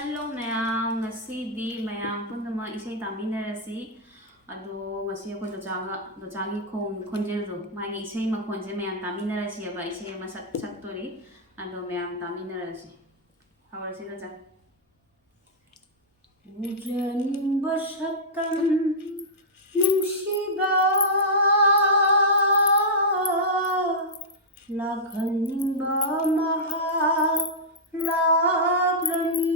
Hello ma'am ngasi ma'am Punam इसे तामीनरसी अदो ngasi अखोई दोचागी खोंजेलदो मागी इसे मखोंजे मैम तामीनरसी अब इसे मसक सकतोरी अदो मैम तामीनरसी हवरसी दोचा 우전인버 삭담 뭉시바 라간인버 마하 라그라니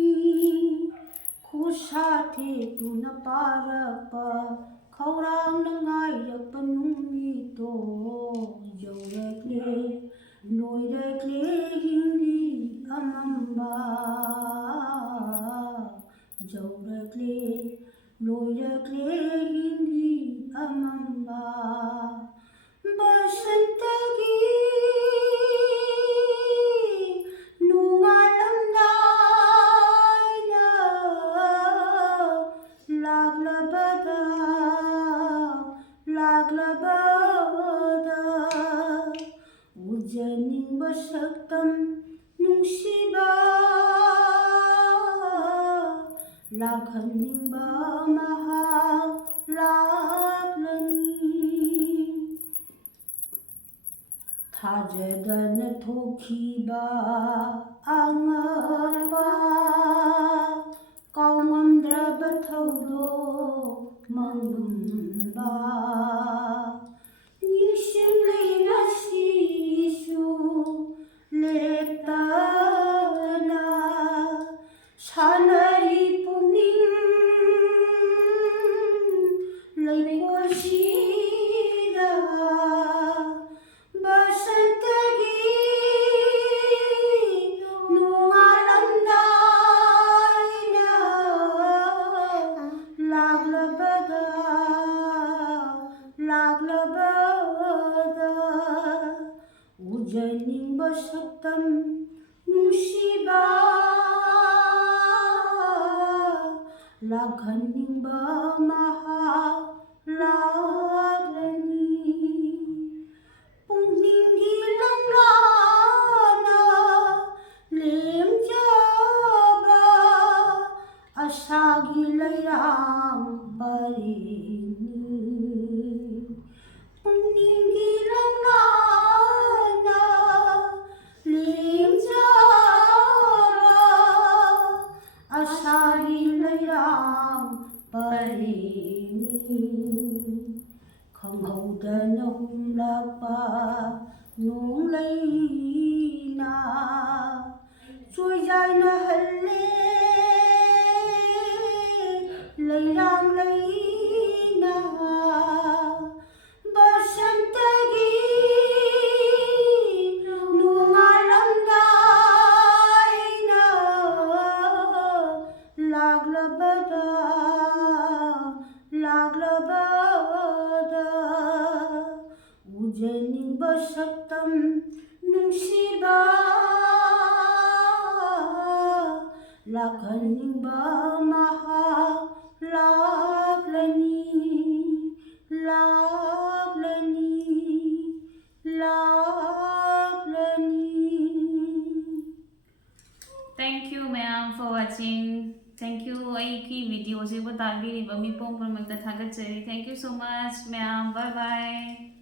쿠사테 두나파라파 खौरांनाङायरप नुमितो यौरक्ले लोयरक्ले हिंगी अमंबा जौरक्ले लोयरक्ले हिंगी अमंबा बसंतगी नुंगालमदायना लाग्लबदा उजनिंबा सक्तम नुंसिबा लाखनिंबा महा लाग्लनी थाजदन थोखिबा आंगपा काउमद्रब थौदो मंगुंबा निशिमलेनसिसु लेप्तना सानरी पुनिं लैकोसिदा बसंतगी नुंगालमदायना लाग्लबदा उजनिंबा सक्तम नुंसिबा लाखनिंबा महा लाग्लनी पुंगनिंगी लंग्लाना लेमजाबा आसागी लैराम परेनी पुंगनिंगी लंग्लाना लेमजाबा आसागी लैराम परेनी खंहौदना हुमलापा नोंलैना चोयजायना हल्ले लैराम लैना बसंतगी नुंगालमदायना लाग्लबदा उजनिंबा सक्तम नुंसिबा लाखनिंबा महा लाग्लनी Thank you ma'am for watching. Thank you की वीडियो से बताबीरिबा मिपुम पुनमक्ता थागतचरी. Thank you so much ma'am. Bye bye.